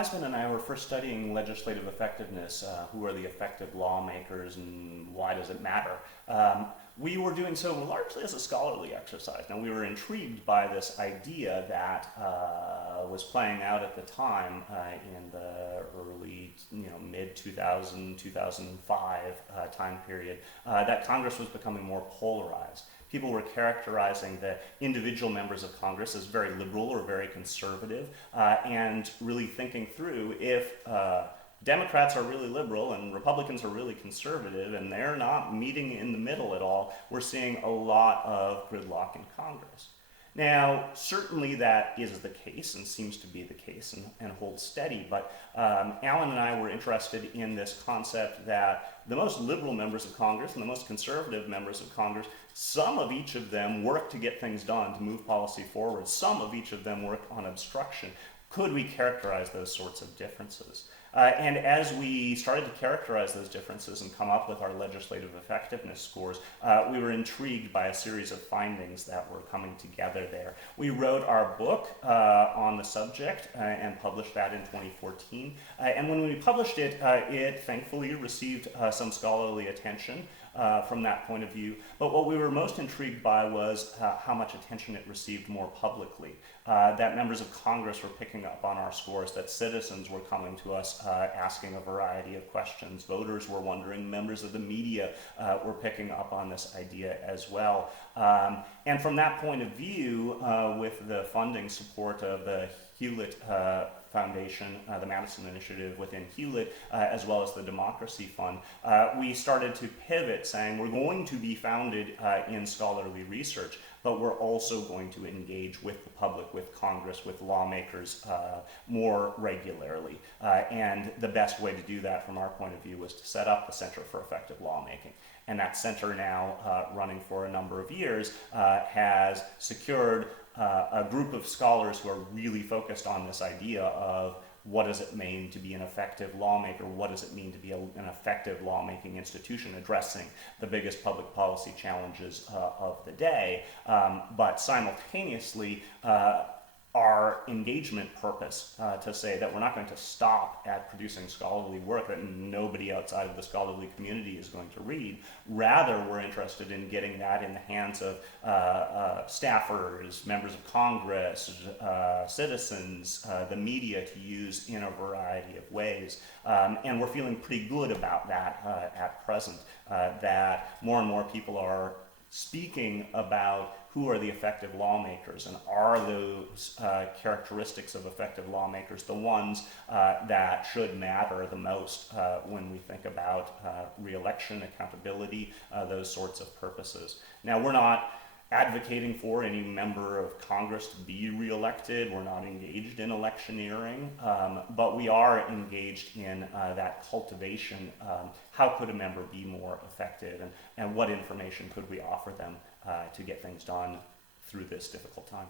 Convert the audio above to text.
Wiseman and I were first studying legislative effectiveness, who are the effective lawmakers and why does it matter, we were doing so largely as a scholarly exercise. Now, we were intrigued by this idea that was playing out at the time in the early, mid 2000, 2005 time period, that Congress was becoming more polarized. People were characterizing the individual members of Congress as very liberal or very conservative, and really thinking through if Democrats are really liberal and Republicans are really conservative and they're not meeting in the middle at all, we're seeing a lot of gridlock in Congress. Now, certainly that is the case and seems to be the case and holds steady, but Alan and I were interested in this concept that the most liberal members of Congress and the most conservative members of Congress, some of each of them work to get things done, to move policy forward. Some of each of them work on obstruction. Could we characterize those sorts of differences? And as we started to characterize those differences and come up with our legislative effectiveness scores, we were intrigued by a series of findings that were coming together there. We wrote our book on the subject and published that in 2014. And when we published it, it thankfully received some scholarly attention from that point of view. But what we were most intrigued by was how much attention it received more publicly. That members of Congress were picking up on our scores, that citizens were coming to us asking a variety of questions. Voters were wondering, members of the media were picking up on this idea as well. And from that point of view, with the funding support of the Hewlett Foundation, the Madison Initiative within Hewlett, as well as the Democracy Fund, we started to pivot, saying we're going to be founded in scholarly research, but we're also going to engage with the public, with Congress, with lawmakers more regularly. And the best way to do that from our point of view was to set up the Center for Effective Lawmaking. And that center now, running for a number of years, has secured a group of scholars who are really focused on this idea of what does it mean to be an effective lawmaker, what does it mean to be an effective lawmaking institution addressing the biggest public policy challenges of the day, but simultaneously our engagement purpose to say that we're not going to stop at producing scholarly work that nobody outside of the scholarly community is going to read. Rather, we're interested in getting that in the hands of staffers, members of Congress, citizens, the media to use in a variety of ways. And we're feeling pretty good about that at present, that more and more people are speaking about who are the effective lawmakers, and are those characteristics of effective lawmakers the ones that should matter the most when we think about re-election, accountability, those sorts of purposes. Now, we're not advocating for any member of Congress to be re-elected. We're not engaged in electioneering, but we are engaged in that cultivation. How could a member be more effective, and what information could we offer them to get things done through this difficult time?